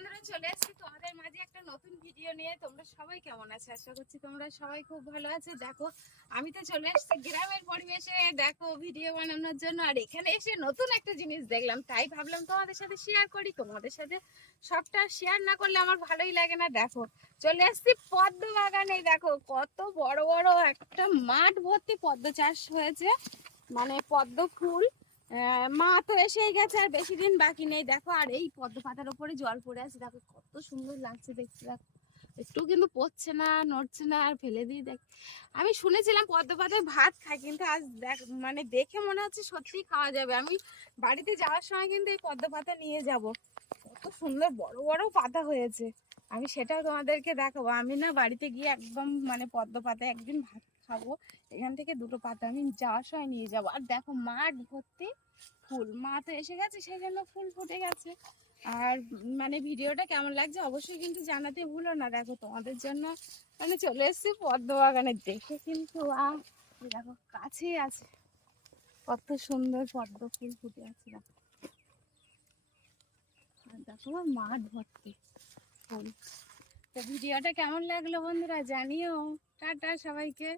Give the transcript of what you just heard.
বন্ধুরা, চলে এসেছি তোমাদের মাঝে একটা নতুন ভিডিও নিয়ে। তোমরা সবাই কেমন আছো? আশা করছি তোমরা সবাই খুব ভালো আছো। দেখো, আমি তো চলে এসেছি গ্রামের পরিবেশে, দেখো ভিডিও বানানোর জন্য। আর এখানে এসে নতুন একটা জিনিস দেখলাম, তাই ভাবলাম তোমাদের সাথে শেয়ার করি। তোমাদের সাথে সবটা শেয়ার না করলে আমার ভালোই লাগে না। দেখো, চলে এসেছি পদ্ম বাগানে। দেখো কত বড় বড় একটা মাঠ ভর্তি পদ্ম চাষ হয়েছে, মানে পদ্ম ফুল। মা তো এসেই গেছে, আর বেশি দিন বাকি নেই। দেখো, আর এই পদ্ম পাতার উপরে জল পড়ে আছে, দেখো কত সুন্দর লাগছে দেখতে। দেখো, একটু কিন্তু পড়ছে না, নড়ছে না, আর ফেলে দিয়ে দেখ। আমি শুনেছিলাম পদ্ম পাতায় ভাত খায়, কিন্তু আজ দেখ মানে দেখে মনে হচ্ছে সত্যি খাওয়া যাবে। আমি বাড়িতে যাওয়ার সময় কিন্তু এই পদ্ম পাতা নিয়ে যাব। কত সুন্দর বড় বড় পাতা হয়েছে, আমি সেটাও তোমাদেরকে দেখাবো। আমি না বাড়িতে গিয়ে একদম মানে পদ্ম পাতায় একদিন ভাত খাবো। এখান থেকে দুটো পাতা আমি যাওয়ার সময় নিয়ে যাবো। আর দেখো মাঠ ভর্তি ফুল, মা তো এসে গেছে, সেই জন্য ফুল ফুটে গেছে। আর মানে ভিডিওটা কেমন লাগছে অবশ্যই কিন্তু জানাতে ভুলো না। দেখো তোমাদের জন্য মানে চলে এসেছি পদ্ম বাগানে, দেখে কিন্তু দেখো কাছেই আছে, কত সুন্দর পদ্ম ফুল ফুটে আছে। দেখো, আর দেখো মাঠ ভর্তি ফুল। তো ভিডিওটা কেমন লাগলো বন্ধুরা জানিও। টাটা সবাইকে।